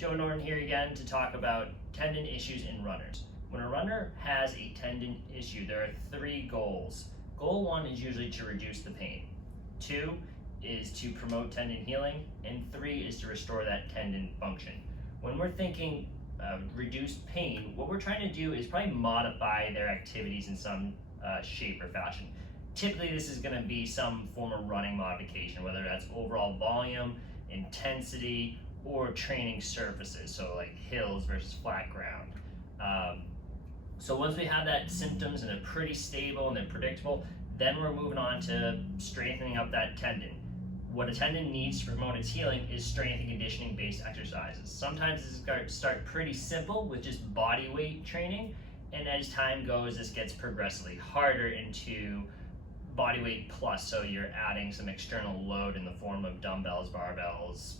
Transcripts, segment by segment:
Joe Norton here again to talk about tendon issues in runners. When a runner has a tendon issue, there are three goals. Goal one is usually to reduce the pain. Two is to promote tendon healing, and three is to restore that tendon function. When we're thinking reduced pain, what we're trying to do is probably modify their activities in some shape or fashion. Typically, this is going to be some form of running modification, whether that's overall volume, intensity, or training surfaces, so like hills versus flat ground. So once we have that symptoms and they're pretty stable and they're predictable, then we're moving on to strengthening up that tendon. What a tendon needs to promote its healing is strength and conditioning based exercises. Sometimes this is going to start pretty simple with just body weight training, and as time goes, this gets progressively harder into body weight plus, so you're adding some external load in the form of dumbbells, barbells,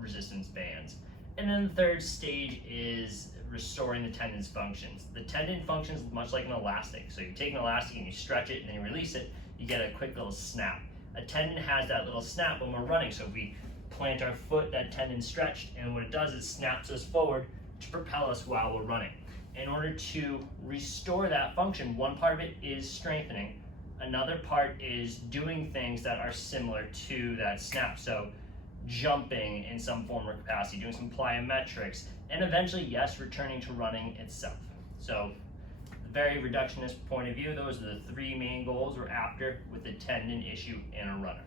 resistance bands. And then the third stage is restoring the tendon's functions. The tendon functions much like an elastic. So you take an elastic and you stretch it and then you release it, you get a quick little snap. A tendon has that little snap when we're running. So if we plant our foot, that tendon's stretched, and what it does is snaps us forward to propel us while we're running. In order to restore that function, one part of it is strengthening. Another part is doing things that are similar to that snap. So jumping in some form or capacity, doing some plyometrics, and eventually, yes, returning to running itself. So, the very reductionist point of view, those are the three main goals we're after with the tendon issue in a runner.